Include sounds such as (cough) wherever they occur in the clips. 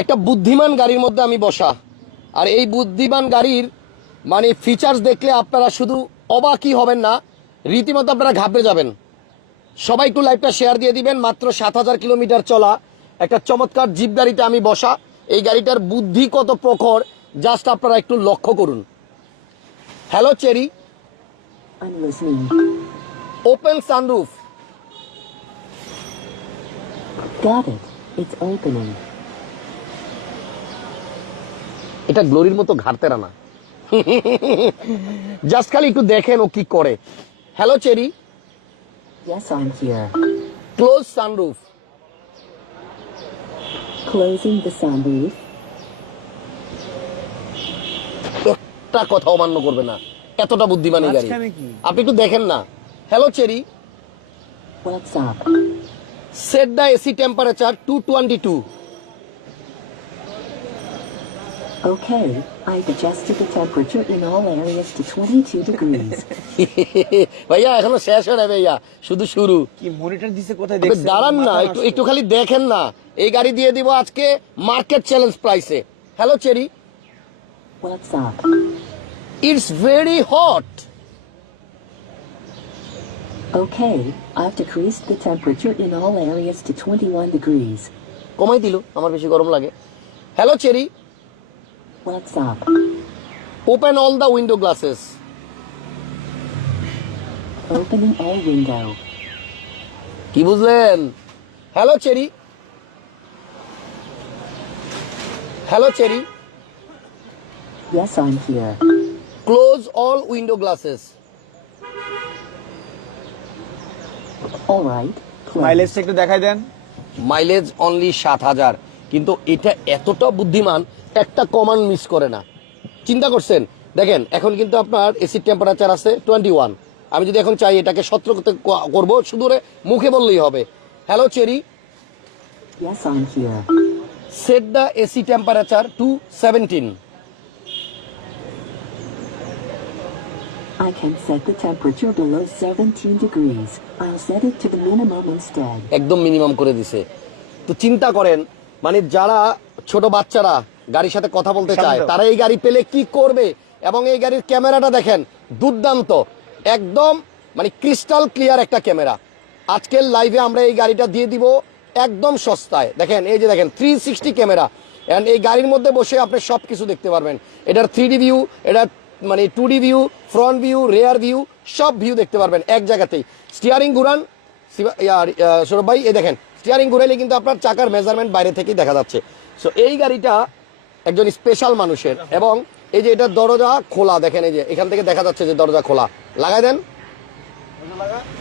একটা বুদ্ধিমান গাড়ির মধ্যে আমি বসা। আর এই বুদ্ধিমান গাড়ির মানে ফিচার্স দেখলে আপনারা শুধু অবাকই হবেন না রীতিমতো আপনারা ঘাবড়ে যাবেন। সবাই একটু লাইভটা শেয়ার দিয়ে দিবেন মাত্র সাত হাজার কিলোমিটার চলা। একটা চমৎকার জিপ গাড়িতে আমি বসা। এই গাড়িটার বুদ্ধি কত প্রখর জাস্ট আপনারা একটু লক্ষ্য করুন। Hello Chery open sunroof Got it. It's opening. এটা গ্লোরির মতো ঘাটতে রানা। জাস্ট খালি একটু দেখেন ও কি করে। Hello Chery. Yes, I'm here. Close sunroof. Closing the sunroof. একটা কথা অমান্য করবে না। এতটা বুদ্ধিমানই গাড়ি। আপনি একটু দেখেন না। Hello Chery. What's up? Set the AC temperature to Okay, I've adjusted the temperature in all areas to 22 degrees. (laughs) ভাইয়া এখনও শেষ হয় না ভাইয়া শুধু শুরু কি মনিটর দিছে কোথায় দেখছেন দাঁড়ান না একটু। একটু খালি দেখেন না এই গাড়ি দিয়ে দিব আজকে মার্কেট চ্যালেঞ্জ প্রাইসে hello Chery What's up? It's very hot Okay, I've decreased the temperature in all areas to 21 degrees. কমাই দিল আমার বেশি গরম লাগে hello Cherry What's up? Open all the window glasses Opening all window. কি বুঝলেন hello Cherry hello Cherry Yes, I'm here. Close all window glasses All right. Close. মাইলেজটা একটু দেখাই দেন মাইলেজ অনলি সাত হাজার কিন্তু এটা এতটা বুদ্ধিমান একটা কমান্ড মিস করে না। চিন্তা করছেন? দেখেন এখন কিন্তু আপনার এসির টেম্পারেচার আছে টোয়েন্টি ওয়ান আমি যদি এখন চাই এটাকে সতেরো করতে করব শুধু মুখে বললেই হবে। Hello Chery. Set the AC temperature to seventeen I can set the temperature below 17 degrees. I'll set it to the minimum instead. একদম মিনিমাম করে দিছে। তো চিন্তা করেন মানে যারা ছোট বাচ্চারা গাড়ির সাথে কথা বলতে চায়। তারা এই গাড়ি পেলে কি করবে? এবং এই গাড়ির ক্যামেরাটা দেখেন দুর্দান্ত। একদম মানে ক্রিস্টাল ক্লিয়ার একটা ক্যামেরা। আজকের লাইভে আমরা এই গাড়িটা দিয়ে দিব একদম সস্তায়। দেখেন এই যে দেখেন থ্রি সিক্সটি ক্যামেরা। অ্যান্ড এই গাড়ির মধ্যে বসে আপনি সব কিছু দেখতে পারবেন। এটার থ্রি ডি ভিউ এটা মানে two D view front view rear view সব ভিউ দেখতে পারবেন এক জায়গাতেই। স্টিয়ারিং ঘুরান সৌরভ ভাই এই দেখেন স্টিয়ারিং ঘুরাইলে কিন্তু আপনার চাকার মেজারমেন্ট বাইরে থেকেই দেখা যাচ্ছে। সো এই গাড়িটা একজন স্পেশাল মানুষের। এবং এই যে এটা দরজা খোলা, দেখেন এই যে, এখান থেকে দেখা যাচ্ছে যে দরজা খোলা। লাগাই দেন।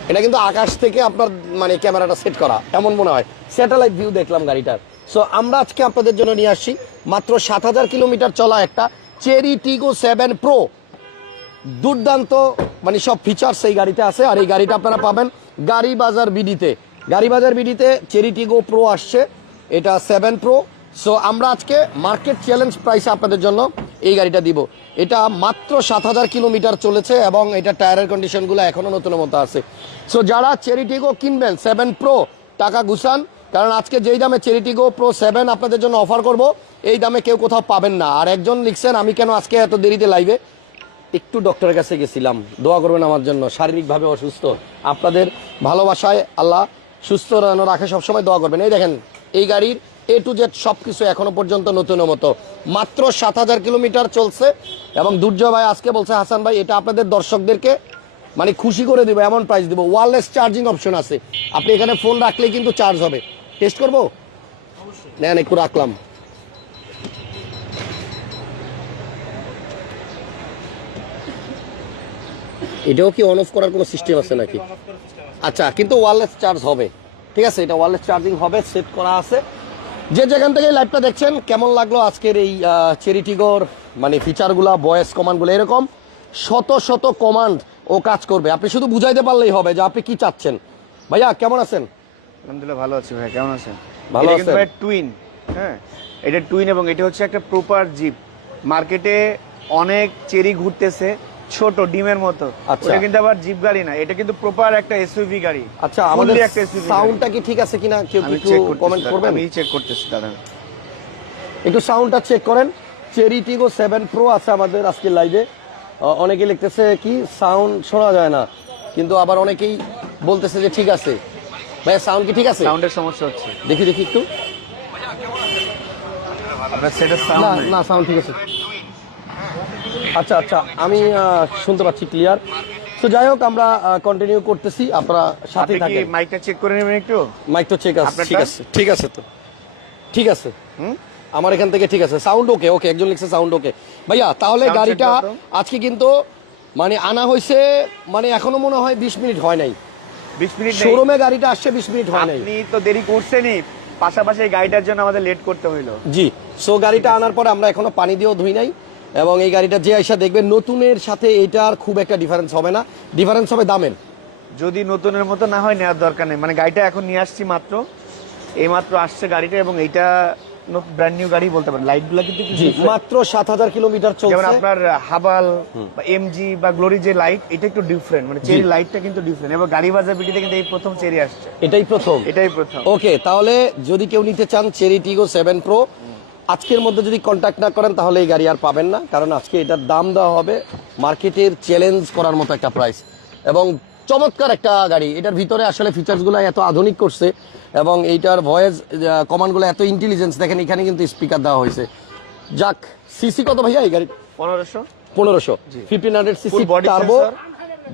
এটা কিন্তু আকাশ থেকে আপনার মানে ক্যামেরাটা সেট করা, এমন মনে হয়। স্যাটেলাইট ভিউ দেখলাম গাড়িটার। সো আমরা আজকে আপনাদের জন্য নিয়ে আসছি মাত্র সাত হাজার কিলোমিটার চলা একটা চেরি টিগো সেভেন প্রো দুর্দান্ত মানে সব ফিচার্স এই গাড়িতে আছে। আর এই গাড়িটা আপনারা পাবেন গাড়ি বাজার বিডিতে। গাড়ি বাজার বিডিতে চেরিটিগো প্রো আসছে। এটা সেভেন প্রো সো আমরা আজকে মার্কেট চ্যালেঞ্জ প্রাইসে আপনাদের জন্য এই গাড়িটা দিব। এটা মাত্র সাত হাজার কিলোমিটার চলেছে এবং এটা টায়ারের কন্ডিশনগুলো এখনও নতুন মতো আছে। সো যারা চেরিটিগো কিনবেন সেভেন প্রো টাকা গুছান। কারণ আজকে যেই দামে চেরিটিগো প্রো সেভেন আপনাদের জন্য অফার করব, এই দামে কেউ কোথাও পাবেন না। আর একজন লিখছেন, আমি কেন আজকে এত দেরিতে লাইভে একটু ডক্টরের কাছে গেছিলাম। দোয়া করবেন আমার জন্য। শারীরিকভাবে অসুস্থ। আপনাদের ভালোবাসায় আল্লাহ সুস্থ রাখে সবসময় দোয়া করবেন। এই দেখেন, এই গাড়ির এ টু জেড সব কিছু এখনও পর্যন্ত নতুনের মতো। মাত্র সাত হাজার কিলোমিটার চলছে এবং দুর্জয় ভাই আজকে বলছে হাসান ভাই এটা আপনাদের দর্শকদেরকে মানে খুশি করে দিব এমন প্রাইস দিব। ওয়ারলেস চার্জিং অপশন আছে। আপনি এখানে ফোন রাখলেই কিন্তু চার্জ হবে। টেস্ট করব? নেন একটু রাখলাম। এটাও কি অন অফ করার কোনো সিস্টেম আছে নাকি? আচ্ছা কিন্তু ওয়ারলেস চার্জ হবে। ঠিক আছে এটা ওয়ারলেস চার্জিং হবে সেট করা আছে। যে যেখান থেকে লাইভটা দেখছেন কেমন লাগল আজকের এই চেরিটিগোর মানে ফিচারগুলা ভয়েস কমান্ডগুলো এরকম শত শত কমান্ড ও কাজ করবে। আপনি শুধু বুঝাইতে পারলেই হবে যে আপনি কি চাচ্ছেন। ভাইয়া কেমন আছেন? আলহামদুলিল্লাহ ভালো আছি ভাই কেমন আছেন? ভালো আছেন? ভাই টুইন হ্যাঁ? এটা টুইন এবং এটা হচ্ছে একটা প্রপার জিপ মার্কেটে অনেক চেরি ঘুরতেছে ছোট ডিমের মতো। আচ্ছা। এটা কিন্তু আবার জিপ গাড়ি না এটা কিন্তু প্রপার একটা এসইউভি গাড়ি। আচ্ছা আমাদের একটা সাউন্ডটা কি ঠিক আছে কিনা কেউ চেক কমেন্ট করবেন? আমি চেক করতেছি দাদা একটু সাউন্ডটা চেক করেন। চেরি টিগো সেভেন প্রো আছে আমাদের আজকের লাইভে অনেকে লিখতেছে কি সাউন্ড শোনা যায় না। কিন্তু আবার অনেকেই বলতেছে যে ঠিক আছে। ভাইয়া সাউন্ড কি ঠিক আছে? সাউন্ডের সমস্যা হচ্ছে। দেখি দেখি একটু। না সাউন্ড ঠিক আছে। আচ্ছা আচ্ছা আমি শুনতে পাচ্ছি ক্লিয়ার তো যাই হোক আমরা কন্টিনিউ করতেছি আপনারা সাথে থাকেন। মাইকটা চেক করে নেবেন একটু? মাইক তো চেক আছে ঠিক আছে ঠিক আছে তো। ঠিক আছে। আমার এখান থেকে ঠিক আছে। সাউন্ড ওকে ওকে একজন লিখছে সাউন্ড ওকে ভাইয়া তাহলে গাড়িটা আজকে কিন্তু মানে আনা হয়েছে মানে এখনও মনে হয় বিশ মিনিট হয় নাই। বিশ মিনিট। শোরুমে গাড়িটা আসছে বিশ মিনিট হয় নাই। আপনি তো দেরি করছেনই পাশাপাশি গাড়িটার জন্য আমাদের লেট করতে হইল। জি সো গাড়িটা আনার পরে আমরা এখনও পানি দিয়েও ধুই নাই। এবং এই গাড়িটা যে আইসা দেখবেন নতুনের সাথে এটার খুব একটা ডিফারেন্স হবে না। ডিফারেন্স হবে দামের। যদি নতুনের মতো না হয় নেওয়ার দরকার নেই। মানে গাড়িটা এখন নিয়ে আসছি মাত্র। এই মাত্র আসছে গাড়িটা এবং এইটা ব্র্যান্ড নিউ গাড়ি বলতে পারেন। লাইটগুলা কিন্তু। মাত্র সাত হাজার কিলোমিটার যেমন চলছে আপনার হাবাল বা এমজি বা গ্লোরি যে লাইট এটা একটু ডিফারেন্ট মানে চেরি লাইটটা কিন্তু ডিফারেন্ট এবং গাড়ি বাজার বিটিতে কিন্তু এই প্রথম চেরি আসছে। এটাই প্রথম। এটাই প্রথম। ওকে তাহলে যদি কেউ নিতে চান চেরি টিগো সেভেন প্রো আজকের মধ্যে যদি কন্ট্যাক্ট না করেন তাহলে এই গাড়ি আর পাবেন না। কারণ আজকে এটার দাম দেওয়া হবে মার্কেটের চ্যালেঞ্জ করার মতো একটা প্রাইস এবং চমৎকার একটা গাড়ি। এটার ভিতরে আসলে ফিচার্সগুলো এত আধুনিক করছে এবং এইটার ভয়েস কমান্ডগুলো এত ইন্টেলিজেন্স দেখেন এখানে কিন্তু স্পিকার দেওয়া হয়েছে। যাক সিসি কত ভাইয়া এই গাড়ি পনেরোশো। পনেরোশো। Fifteen hundred CC turbo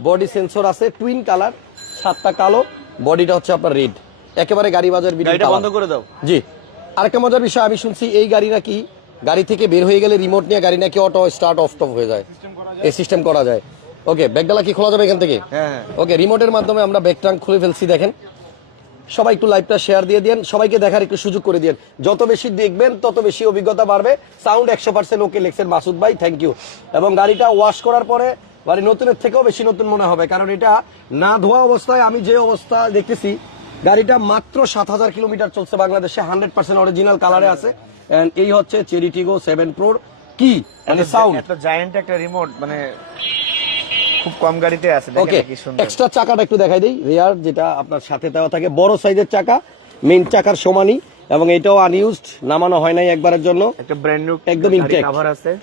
body sensor আছে টুইন কালার সাতটা কালো বডিটা হচ্ছে আপনার রেড একেবারে গাড়ি বাজার বন্ধ করে দাও। জি। আরেকটা মজার বিষয় আমি শুনছি এই গাড়ি নাকি গাড়ি থেকে বের হয়ে গেলে রিমোট নিয়ে গাড়ি নাকি অটো স্টার্ট অফ টপ হয়ে যায়। এই সিস্টেম করা যায়। ওকে ব্যাগডালা কি খোলা যাবে এখান থেকে? হ্যাঁ হ্যাঁ। ওকে রিমোটের মাধ্যমে আমরা ব্যাগ ট্রাঙ্ক খুলে ফেলছি দেখেন। সবাই একটু লাইভটা শেয়ার দিয়ে দেন সবাইকে দেখার একটু সুযোগ করে দেন যত বেশি দেখবেন তত বেশি অভিজ্ঞতা বাড়বে। সাউন্ড একশো পার্সেন্ট ওকে লিখছেন মাসুদ ভাই থ্যাংক ইউ এবং গাড়িটা ওয়াশ করার পরে গাড়ি নতুনের থেকেও বেশি নতুন মনে হবে কারণ এটা না ধোয়া অবস্থায় আমি যে অবস্থা দেখতেছি গাড়িটা মাত্র সাত হাজার কিলোমিটার চলছে বাংলাদেশে হান্ড্রেড পার্সেন্ট অরিজিনাল কালারে আছে। এই হচ্ছে চেরিটিগো সেভেন প্রোর কি মানে সাউন্ড এত জায়ান্ট একটা রিমোট মানে খুব কম গাড়িতে আছে ওকে এক্সট্রা চাকাটা একটু দেখাই দিই। রেয়ার যেটা আপনার সাথে দেওয়া থাকে বড় সাইজের চাকা মেইন চাকার সমানই এবং এটাও আনইউজড নামানো হয় নাই একবারের জন্য। একটা ব্র্যান্ড নিউ একদম ইনটেক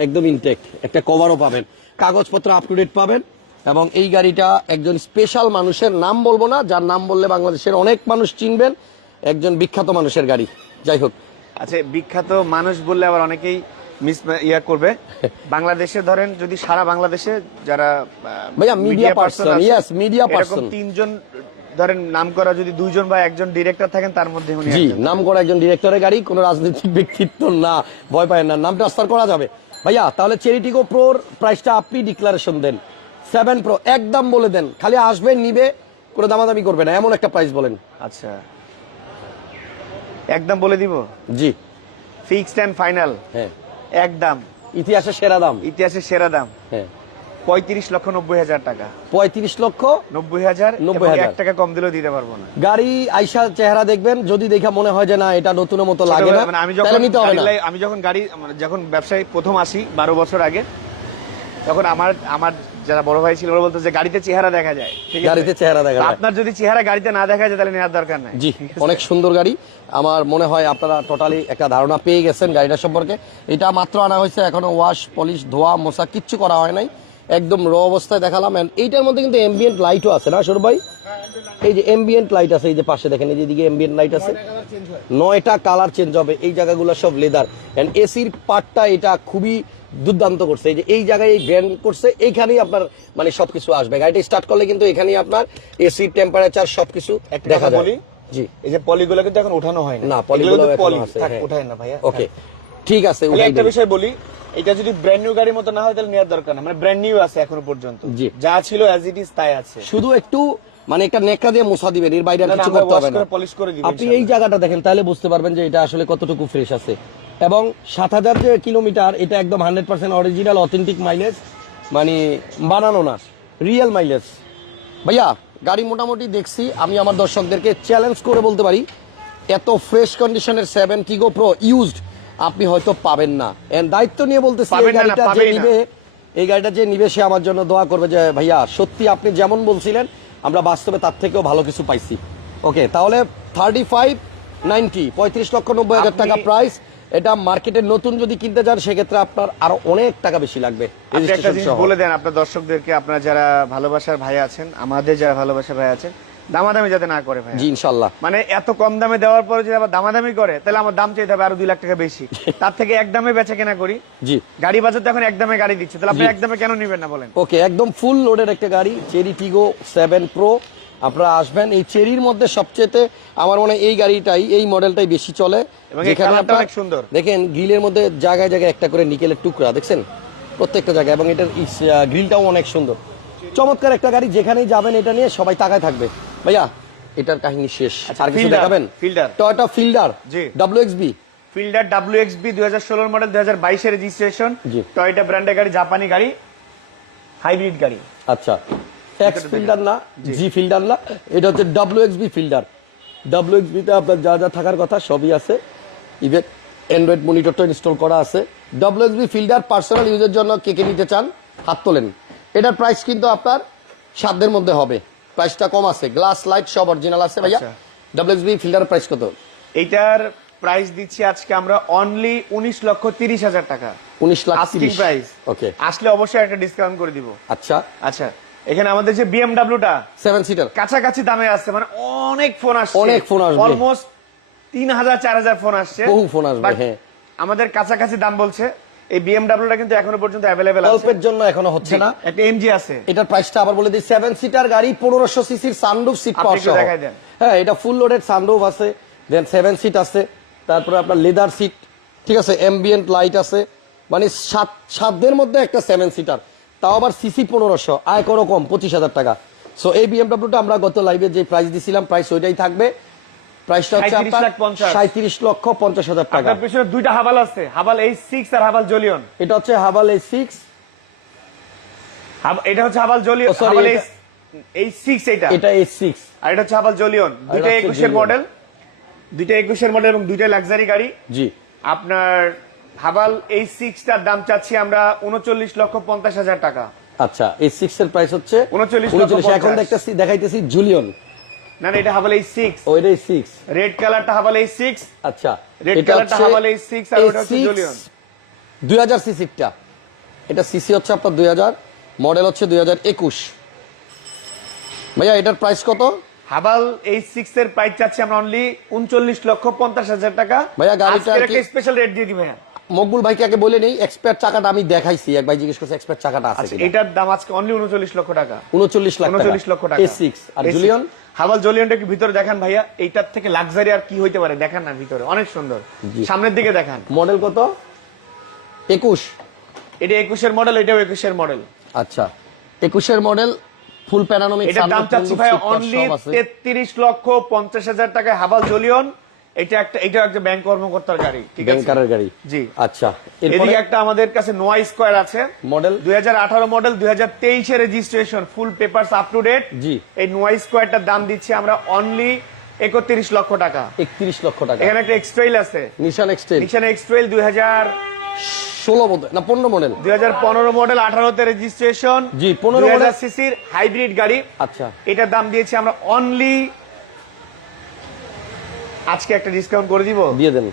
একদম ইনটেক একটা কভারও পাবেন। কাগজপত্র আপ টু ডেট পাবেন। এবং এই গাড়িটা একজন স্পেশাল মানুষের নাম বলব না যার নাম বললে বাংলাদেশের অনেক মানুষ চিনবেন একজন বিখ্যাত মানুষের গাড়ি। যাই হোক। আচ্ছা বিখ্যাত মানুষ বললে আবার অনেকেই মিস ইয়া করবে। (laughs) বাংলাদেশে ধরেন যদি সারা বাংলাদেশে যারা ভাইয়া, media person, yes, media person. তিনজন ধরেন নাম করা যদি দুইজন বা একজন ডিরেক্টর থাকেন তার মধ্যে উনি জি নাম করা একজন ডিরেক্টরের গাড়ি কোনো রাজনৈতিক ব্যক্তিত্ব না ভয় পায় না নাম ট্রান্সফার করা যাবে। ভাইয়া তাহলে চেরিটিগো প্রোর প্রাইসটা আপনি ডিক্লারেশন দেন। সেভেন প্রো একদম বলে দেন। খালি আসবেন নিবে কোনো দামাদামি করবে না। এমন একটা প্রাইস বলেন। আচ্ছা। একদম বলে দিব? জি। ফিক্সড এন্ড ফাইনাল হ্যাঁ। একদম। ইতিহাসে সেরা দাম। ইতিহাসের সেরা দাম? হ্যাঁ। পঁয়ত্রিশ লক্ষ নব্বই হাজার টাকা। পঁয়ত্রিশ লক্ষ নব্বই হাজার 90,000 এক টাকা কম দিলেও দিতে পারব না। গাড়ি আইসা চেহারা দেখবেন যদি দেখে মনে হয় যে না এটা নতুনের মতো লাগে না মানে আমি যখন আমি যখন গাড়ি মানে যখন ব্যবসায় প্রথম আসি বারো বছর আগে তখন আমার আমার যারা বড় ভাই ছিল ওরা বলতো যে গাড়িতে চেহারা দেখা যায়। ঠিক আছে? গাড়িতে চেহারা দেখা যায়। আপনার যদি চেহারা গাড়িতে না দেখা যায় তাহলে নেওয়ার দরকার নাই। জি অনেক সুন্দর গাড়ি। আমার মনে হয় আপনারা টোটালি একটা ধারণা পেয়ে গেছেন গাড়িটা সম্পর্কে। এটা মাত্র আনা হয়েছে এখনও ওয়াশ পলিশ ধোয়া মশা কিচ্ছু করা হয় নাই। একদম র অবস্থায় দেখালাম। And এইটার মধ্যে কিন্তু এমবিয়েন্ট লাইটও আছে না সৌরভ ভাই? এই যে এমবিয়েন্ট লাইট আছে এই যে পাশে দেখেন এই যে এদিকে এমবিয়েন্ট লাইট আছে। নয়টা কালার চেঞ্জ হবে। এই জায়গাগুলো সব লেদার এন্ড এসির পার্টটা এটা খুবই দুর্দান্ত করছে। এই যে এই জায়গায় এই ব্র্যান্ড করছে এইখানেই আপনার মানে সবকিছু আসবে। গাড়িটা স্টার্ট করলে কিন্তু এখানেই আপনার এসির টেম্পারেচার সবকিছু দেখা যায়। জি। এই যে পলিগুলো কিন্তু এখন উঠানো হয় না। পলিগুলো পলি থাক, হ্যাঁ। না ভাইয়া ওকে ঠিক আছে একটা বিষয় বলি এটা যদি ব্র্যান্ড নিউ গাড়ির মতো না হয় তাহলে নেওয়ার দরকার না। মানে ব্র্যান্ড নিউ আছে এখনও পর্যন্ত। যা ছিল অ্যাজ ইট ইজ তাই আছে। শুধু একটু মানে একটা নেকড়া দিয়ে মোছা দিবেন এর বাইরে আর কিছু করতে হবে না। আপনি এই জায়গাটা দেখেন তাহলে বুঝতে পারবেন যে এটা আসলে কতটুকু ফ্রেশ আছে। এবং সাত হাজার যে কিলোমিটার এটা একদম hundred percent original authentic mileage মানে বানানো না রিয়েল মাইলেজ ভাইয়া গাড়ি মোটামুটি দেখছি আমি আমার দর্শকদেরকে চ্যালেঞ্জ করে বলতে পারি এত ফ্রেশ কন্ডিশনের সেভেন টিগো প্রো ইউজড আপনি হয়তো পাবেন না। এন্ড দায়িত্ব নিয়ে বলতেছি এই গাড়িটা যে নিবে এই গাড়িটা যে নিবে সে আমার জন্য দোয়া করবে যে ভাইয়া সত্যি আপনি যেমন বলছিলেন আমরা বাস্তবে তার থেকেও ভালো কিছু পাইছি। ওকে তাহলে থার্টি ফাইভ নাইনটি পঁয়ত্রিশ লক্ষ নব্বই হাজার টাকা প্রাইস এটা মার্কেটে নতুন যদি কিনতে যান সেক্ষেত্রে আপনার আরও অনেক টাকা বেশি লাগবে একটা জিনিস বলে দেন আপনার দর্শকদেরকে আপনার যারা ভালোবাসার ভাই আছেন আমাদের যারা ভালোবাসার ভাই আছেন দামাদামি যাতে না করে ভাই জি ইনশাল্লাহ মানে এত কম দামে দেওয়ার পরে যদি আবার দামাদামি করে তাহলে আমার দাম চাইতে হবে আরও দুই লাখ টাকা বেশি। (laughs) তার থেকে এক দামে বেচা কেনা করি। জি। গাড়ি বাজার তো এখন এক দামে গাড়ি দিচ্ছে তাহলে আপনি। এক দামে কেন নিবেন না বলেন? ওকে একদম ফুল লোডের একটা গাড়ি চেরি টিগো সেভেন প্রো আপনারা আসবেন। এই চেরির মধ্যে সবচেয়ে আমার মনে এই গাড়িটাই এই মডেলটাই বেশি চলে। যেখানে আপনার- সুন্দর। দেখেন গ্রিলের মধ্যে জায়গায় জায়গায় একটা করে নিকেলের টুকরা দেখছেন? প্রত্যেকটা জায়গায় এবং এটার গ্রিলটাও অনেক সুন্দর। চমৎকার একটা গাড়ি যেখানেই যাবেন এটা নিয়ে সবাই তাকায় থাকবে। ভাইয়া এটার কাহিনী শেষ। আর কিছু দেখাবেন? Fielder। টয়টা ফিল্ডার জি। W X B Fielder W X B দুই হাজার ষোলোর মডেল দুই হাজার বাইশের রেজিস্ট্রেশন। টয়টা ব্র্যান্ডের গাড়ি জাপানি গাড়ি হাইব্রিড গাড়ি। আচ্ছা। এক্স ফিল্ডার না জি। ফিল্ডার না এটা হচ্ছে W X B Fielder W X বিতে আপনার যা যা থাকার কথা সবই আছে। ইভেন অ্যান্ড্রয়েড মনিটরটা ইনস্টল করা আছে। W X B Fielder personal ইউজের জন্য কে কে নিতে চান হাত তোলেন। এটার প্রাইস কিন্তু আপনার সাধ্যের মধ্যে হবে। প্রাইসটা কম আছে। গ্লাস লাইট সব অরিজিনাল আছে ভাইয়া। W X B Fielder price কত? এইটার প্রাইস দিচ্ছি আজকে আমরা অনলি উনিশ লক্ষ তিরিশ হাজার টাকা। উনিশ লাখ প্রাইস ওকে আসলে অবশ্যই একটা ডিসকাউন্ট করে দিব। আচ্ছা। আচ্ছা। এখানে আমাদের যে বিএমডাব্লিউটা সেভেন সিটার কাছাকাছি দামে আসছে মানে অনেক ফোন আসছে। অনেক ফোন আসবে। অলমোস্ট তিন হাজার চার হাজার ফোন আসছে। বহু ফোন আসবে, হ্যাঁ। আমাদের কাছাকাছি দাম বলছে এই বিএমডাব্লিউটা কিন্তু এখনও পর্যন্ত আছে। অল্পের জন্য এখনও হচ্ছে না। একটা এমজি আছে। এটার প্রাইসটা আবার বলে দিই সেভেন সিটার গাড়ি পনেরোশো সিসির সানরুফ সিট পাওয়া সহ। হ্যাঁ এটা ফুল লোডেড সানরুফ আছে দেন সেভেন সিট আছে তারপরে আপনার লেদার সিট ঠিক আছে এমবিয়েন্ট লাইট আছে মানে সাত সাতদের মধ্যে একটা সেভেন সিটার তাও আবার সিসি পনেরোশো আয় করো কম পঁচিশ হাজার টাকা। সো এই বিএমডাব্লিউটা আমরা গত লাইভে যে প্রাইস দিছিলাম প্রাইস ওইটাই থাকবে। প্রাইসটা হচ্ছে আপনার সাঁত্রিশ লক্ষ পঞ্চাশ হাজার টাকা। পিছনে দুইটা হাবাল আছে হাবাল সিক্স আর হাবাল জলিয়ন এটা হচ্ছে হাবাল এই সিক্স এটা হচ্ছে হাবাল জলিয়ন হাবাল এই সিক্স এটা এটা সিক্স আর এটা হচ্ছে হাবাল জলিয়ন দুইটা একুশের মডেল দুইটা একুশের মডেল এবং দুইটা লাক্সারি গাড়ি। জি। আপনার হাবাল এই সিক্সটার দাম চাচ্ছি আমরা উনচল্লিশ লক্ষ পঞ্চাশ হাজার টাকা। আচ্ছা এই সিক্স এর প্রাইস হচ্ছে উনচল্লিশ এখন 50 দেখতেছি দেখাইতেছি জুলিয়ন না না এটা হাবাল এই সিক্স ও এটাই সিক্স রেড কালারটা হাবাল এই সিক্স আচ্ছা Red কালারটা হাবাল এই six আর ওটা হচ্ছে Julion। দুই হাজার সিসিটা এটা সিসি হচ্ছে আপনার দুই হাজার মডেল হচ্ছে দুই হাজার একুশ। ভাইয়া এটার প্রাইস কত? হাবাল এই সিক্স এর প্রাইস চাচ্ছি আমরা অনলি উনচল্লিশ লক্ষ পঞ্চাশ হাজার টাকা। ভাইয়া, গাড়িটা স্পেশাল রেট দিয়ে দিই ভাইয়া। মকবুল ভাইকে আগে বলে নেই এক্সপার্ট চাকাটা আমি দেখাইছি। এক ভাই জিজ্ঞেস করছে এক্সপার্ট চাকাটা আছে আচ্ছা কিনা? এটার দাম আজকে অনলি উনচল্লিশ লক্ষ টাকা। উনচল্লিশ লাখ উনচল্লিশ লক্ষ টাকা। এ সিক্স আর জুলিয়ন হাবাল জলিয়নটা কি ভিতরে দেখান ভাইয়া। এইটার থেকে লাক্সারি আর কি হইতে পারে? দেখান না ভিতরে অনেক সুন্দর। সামনের দিকে দেখান। মডেল কত? একুশ। এটা একুশের মডেল এটাও একুশের মডেল আচ্ছা। একুশের মডেল ফুল প্যানানোমিক এটার দাম চাচ্ছি ভাই অনলি তেত্রিশ লক্ষ পঞ্চাশ হাজার টাকায়। হাবাল জলিয়ন এটা একটা এটা একটা ব্যাংক কর্মকর্তার গাড়ি ঠিক আছে? ব্যাংকারের গাড়ি? জি। আচ্ছা এদিকে একটা আমাদের কাছে নোয়া স্কোয়ার আছে। মডেল দুই মডেল দুই হাজার তেইশের registration full paper up to date জি। এই নোয়া স্কোয়ারটার দাম দিচ্ছি আমরা অনলি একত্রিশ লক্ষ টাকা। একত্রিশ লক্ষ টাকা। এখানে একটা এক্সট্রেল আছে। নিশান এক্সটেল নিশান এক্সট্রেল দুই হাজার ষোলো বোধ না পনেরো মডেল দুই হাজার পনেরো মডেল আঠারোতে রেজিস্ট্রেশন জি, 15 model। সিসির হাইব্রিড গাড়ি। আচ্ছা। এটার দাম দিয়েছি আমরা অনলি আজকে একটা ডিসকাউন্ট করে দিব। দিয়ে দেন।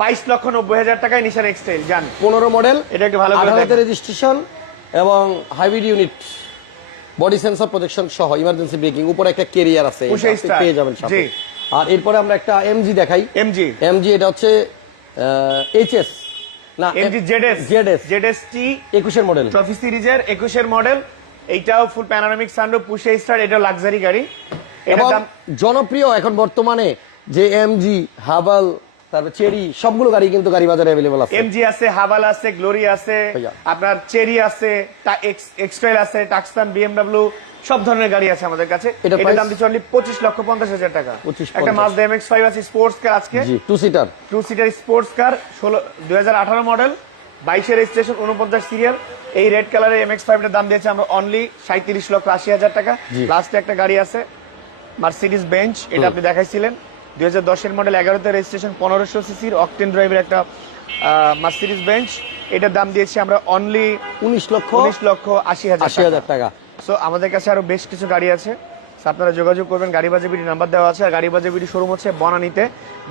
বাইশ লক্ষ নব্বই হাজার টাকায় নিশান এক্সটেল জান। পনেরো মডেল এটা একটু ভালো আঠারোতে রেজিস্ট্রেশন এবং hybrid unit body sensor protection সহ ইমার্জেন্সি ব্রেকিং উপরে একটা কেরিয়ার আছে। পেয়ে যাবেন সাথে। আর এরপরে আমরা একটা এমজি দেখাই। এমজি এমজি এটা হচ্ছে এইচএস না MG ZS ZS ZS T একুশের মডেল ট্রফি সিরিজের একুশের মডেল এইটাও ফুল প্যানারামিক সানরুফ পুশে স্টার এটা লাক্সারি গাড়ি। এবং জনপ্রিয় এখন বর্তমানে যে এমজি হাবাল তারপর চেরি সবগুলো গাড়ি কিন্তু গাড়ি বাজারে আছে। এমজি আছে হাভাল আছে গ্লোরি আছে আপনার চেরি আছে এক্সট্রেল আছে টাক্সান বিএমডব্লিউ সব ধরনের গাড়ি আছে আমাদের কাছে। এটা দাম দিচ্ছে অনলি পঁচিশ লক্ষ পঞ্চাশ হাজার টাকা। একটা 50 মাজদা এমএক্স ফাইভ আছে স্পোর্টস কার আজকে। Two seater two seater sports car ষোলো দুই মডেল বাইশের রেজিস্ট্রেশন উনপঞ্চাশ সিরিয়াল এই রেড কালারের এমএক্স ফাইভটার দাম দিয়েছে আমরা অনলি সাঁত্রিশ লক্ষ আশি হাজার টাকা। লাস্টে একটা গাড়ি আছে মার্সিডিস বেঞ্চ এটা আপনি দেখাইছিলেন। দুই হাজার দশের মডেল এগারোতে রেজিস্ট্রেশন পনেরোশো সিসির অকটেন ড্রাইভের একটা মার্সিডিস বেঞ্চ এটার দাম দিয়েছি আমরা অনলি উনিশ লক্ষ। উনিশ লক্ষ আশি হাজার আশি হাজার টাকা। সো আমাদের কাছে আরও বেশ কিছু গাড়ি আছে। আপনারা যোগাযোগ করবেন গাড়ি বাজে বিডি নাম্বার দেওয়া আছে। আর গাড়ি বাজে বিডি শোরুম হচ্ছে বনানীতে।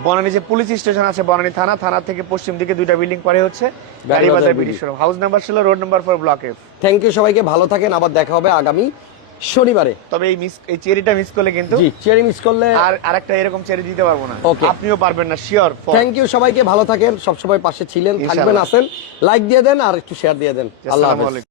বনানী যে পুলিশ স্টেশন আছে বনানী থানা থানা থেকে পশ্চিম দিকে দুইটা বিল্ডিং পরে হচ্ছে গাড়ি বাজার বিডি। শোরুম হাউস নাম্বার ছিল road number four block F thank you সবাইকে ভালো থাকেন আবার দেখা হবে আগামী শনিবারে। তবে এই মিস এই চেরিটা মিস করলে কিন্তু জি চেরি মিস করলে আর আরেকটা এরকম চেরি দিতে পারব না. আপনিও পারবেন না শিওর থ্যাংক ইউ সবাইকে ভালো থাকেন সবসময় পাশে ছিলেন থাকবেন আছেন। আসেন লাইক দিয়ে দেন আর একটু শেয়ার দিয়ে দেন। আল্লাহ হাফেজ।